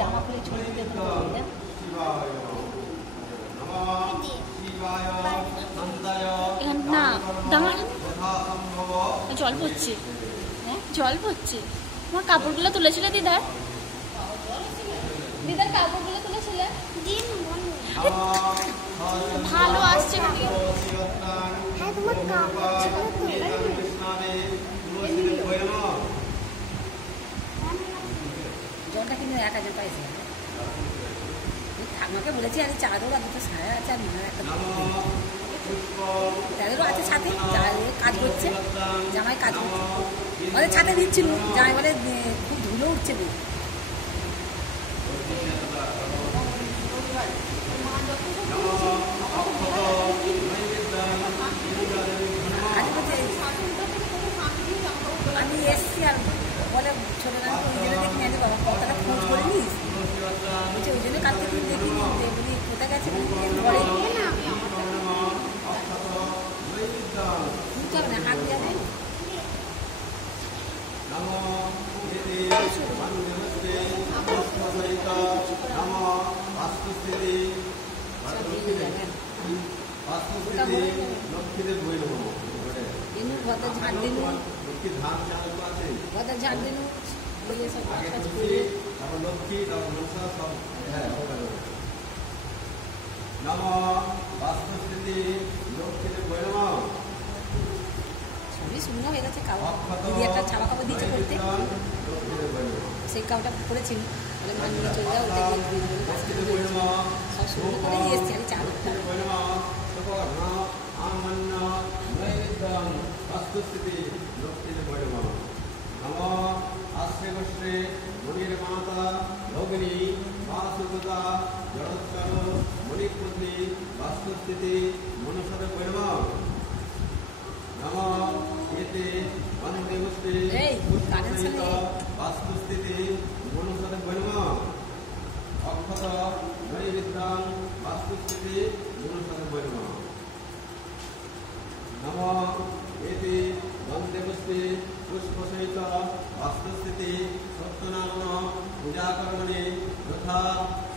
জামা খুলে ছবি দেখতে না দাঁড়া জল পড়ছে জল পড়ছে তোমার কাপড়গুলো তুলেছিলে দিদার কাপড়গুলো তুলেছিলে ভালো আসছে জলটা কিন্তু 1000 পাইছে ঠাকুমাকে বলেছি আরে চাদর আর দুটো সায়া আছে আর মনে একটা তাদেরও আছে ছাতে কাজ করছে জামাই কাজ করছে ওদের ছাতে দিচ্ছিল জামাই বলে খুব ধুলো উঠছে দিন আমি এসছি আর বলে ছোটো ওই জন্য দেখি না বাবা কতটা খোঁজ করে নিস বলছে ওই জন্য কালকে তুই দেখিনি বলি কোথায় গেছে ঘরে বুঝতে হবে না হাত দেওয়া দেয় ঝাড় দিন ঝাড় দিন সবই শূন্য হয়ে গেছে কাউ দিদি একটা ছাপা কাপড় দিয়েছে করতে সেই কাউটা করেছিল বলে মা নিয়ে চলে যাও সব শূন্য করে দিয়ে এসছি আমি চাদরটা মণির্মাতা ভগিনী বাসুতা জড়োৎকর মণিপুত্রী বাস্তুস্থিতি মনুষ্যর বৈরব নম এতে বন্দে গোষ্ঠী পুষ্পসহিত বাস্তুস্থিতি মনুষ্যর বৈরব অক্ষত মণিবিদ্যাং বাস্তুস্থিতি মনুষ্যর বৈরব নম এতে বন্দে গোষ্ঠী পুষ্পসহিত বাস্তুস্থিতি সত্যনারায়ণ পূজা কর্মণি যথা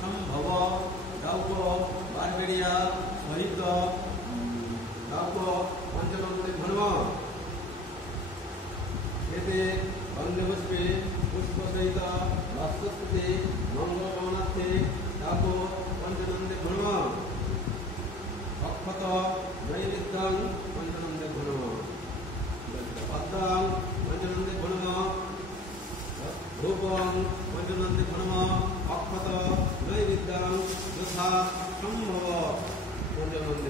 সম্ভব ডাউক বারবেড়িয়া সহিত ডাউক পঞ্চনন্দে ধর্ম এতে বন্দে পুষ্পে পুষ্পসহিত বাস্তুস্থিতি মঙ্গল কামনার্থে ডাউক পঞ্চনন্দে ধর্ম অক্ষত নৈবেদ্যং পঞ্চনন্দে ধর্ম পদ্মাং পঞ্চনন্দে ধর্ম রূপং পঞ্চনন্দে ধর্ম অক্ষত নৈবেদ্যং যথা সম্ভব পঞ্চনন্দে